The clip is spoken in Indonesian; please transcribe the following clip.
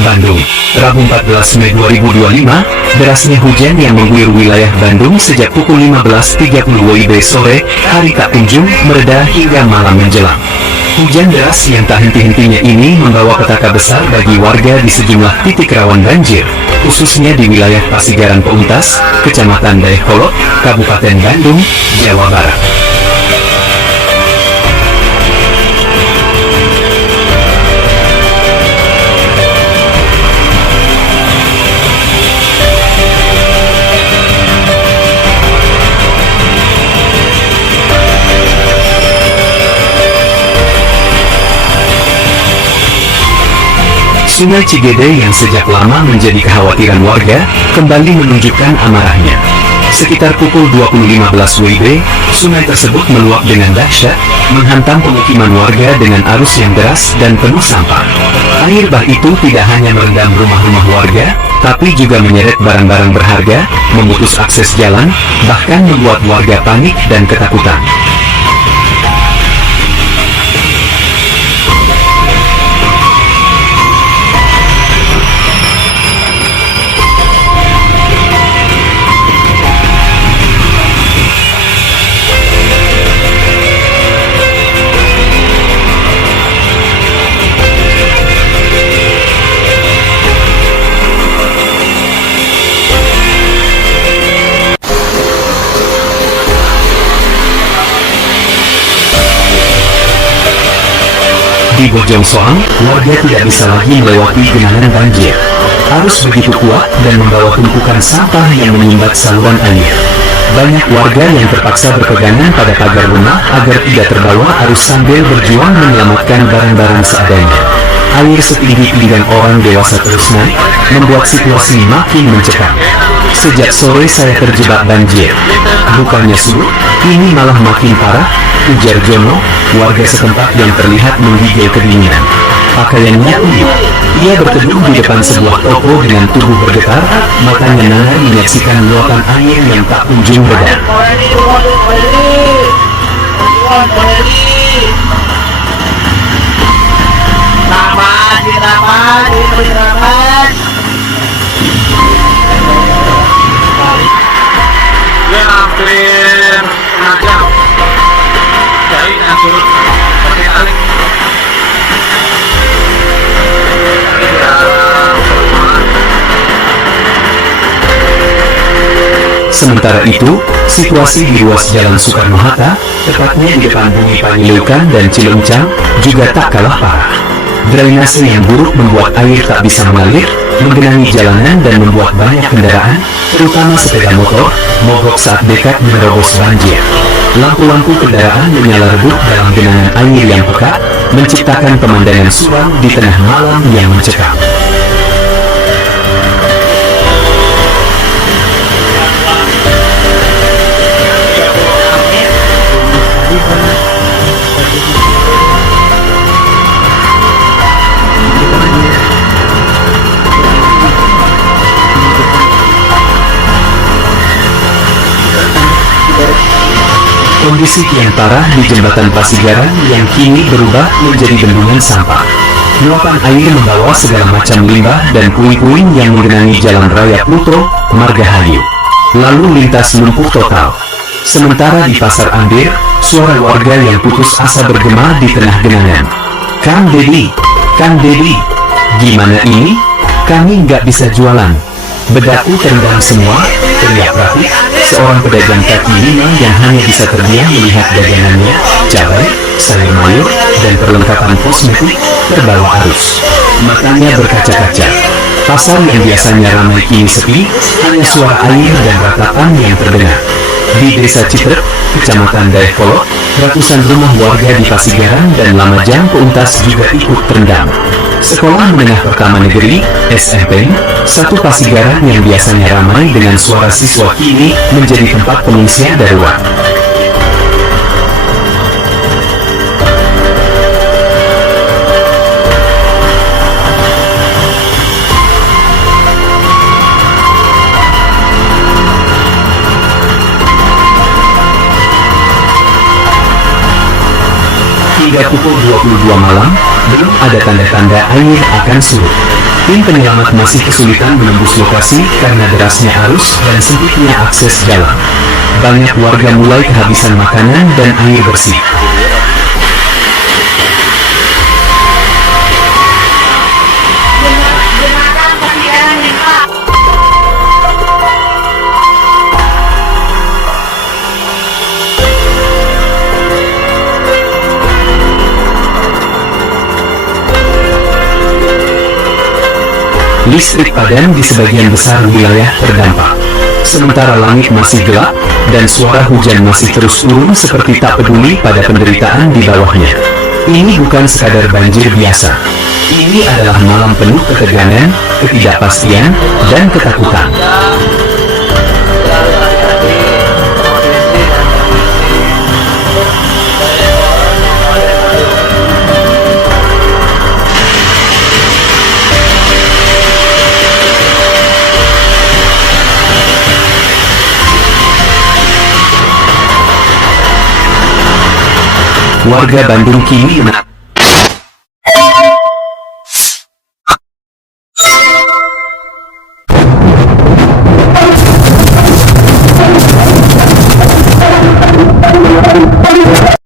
Bandung, Rabu 14 Mei 2025, derasnya hujan yang mengguyur wilayah Bandung sejak pukul 15.30 WIB sore, hari tak kunjung mereda hingga malam menjelang. Hujan deras yang tak henti-hentinya ini membawa petaka besar bagi warga di sejumlah titik rawan banjir, khususnya di wilayah Pasigaran Peuntas, Kecamatan Dayakolot, Kabupaten Bandung, Jawa Barat. Sungai Cigede yang sejak lama menjadi kekhawatiran warga, kembali menunjukkan amarahnya. Sekitar pukul 20.15 WIB, sungai tersebut meluap dengan dahsyat, menghantam pemukiman warga dengan arus yang deras dan penuh sampah. Air bah itu tidak hanya merendam rumah-rumah warga, tapi juga menyeret barang-barang berharga, memutus akses jalan, bahkan membuat warga panik dan ketakutan. Di Bojong Soang, warga tidak bisa lagi melewati genangan banjir. Arus begitu kuat dan membawa tumpukan sampah yang menyumbat saluran air. Banyak warga yang terpaksa berpegangan pada pagar rumah agar tidak terbawa arus sambil berjuang menyelamatkan barang-barang seadanya. Air setinggi pinggang orang dewasa terus naik, membuat situasi makin mencekam. Sejak sore saya terjebak banjir. Bukannya surut, ini malah makin parah, ujar Jono, warga setempat yang terlihat menggigil kedinginan. Pakaiannya uyuh. Ia berteduh di depan sebuah toko dengan tubuh bergetar, matanya nangar menyaksikan luapan air yang tak kunjung reda. Ya hampir jam jadi turun pakai aling. Sementara itu, situasi di ruas Jalan Soekarno-Hatta, tepatnya di depan Bumi Paniliukan dan Cileucang, juga tak kalah parah. Drainase yang buruk membuat air tak bisa mengalir, menggenangi jalanan dan membuat banyak kendaraan, terutama sepeda motor, mogok saat dekat menerobos banjir. Lampu-lampu kendaraan menyala redup dalam genangan air yang pekat, menciptakan pemandangan suram di tengah malam yang mencekam. Kondisi kian parah di jembatan Pasigaran yang kini berubah menjadi bendungan sampah. Luapan air membawa segala macam limbah dan puing-puing yang menggenangi Jalan Raya Pluto, Margahayu. Lalu lintas lumpuh total. Sementara di Pasar Ambir, suara warga yang putus asa bergema di tengah genangan. Kang Dedi, gimana ini? Kami nggak bisa jualan. Bedaku terendam semua, teriak Rafiq, seorang pedagang kaki lima yang hanya bisa terdiam melihat dagangannya, cabai, sayur mayur, dan perlengkapan kosmetik, terbawa arus. Matanya berkaca-kaca. Pasar yang biasanya ramai kini sepi, hanya suara air dan ratapan yang terdengar. Di Desa Citrek, Kecamatan Dayakolot, ratusan rumah warga di Pasigaran dan Lamajang Peuntas juga ikut terendam. Sekolah Menengah Pertama Negeri, SMP, 1 Pasigaran yang biasanya ramai dengan suara siswa kini menjadi tempat pengungsian darurat. Hingga pukul 22 malam, belum ada tanda-tanda air akan surut. Tim penyelamat masih kesulitan menembus lokasi karena derasnya arus dan sempitnya akses jalan. Banyak warga mulai kehabisan makanan dan air bersih. Listrik padam di sebagian besar wilayah terdampak. Sementara langit masih gelap, dan suara hujan masih terus turun seperti tak peduli pada penderitaan di bawahnya. Ini bukan sekadar banjir biasa. Ini adalah malam penuh ketegangan, ketidakpastian, dan ketakutan. Warga Bandung kini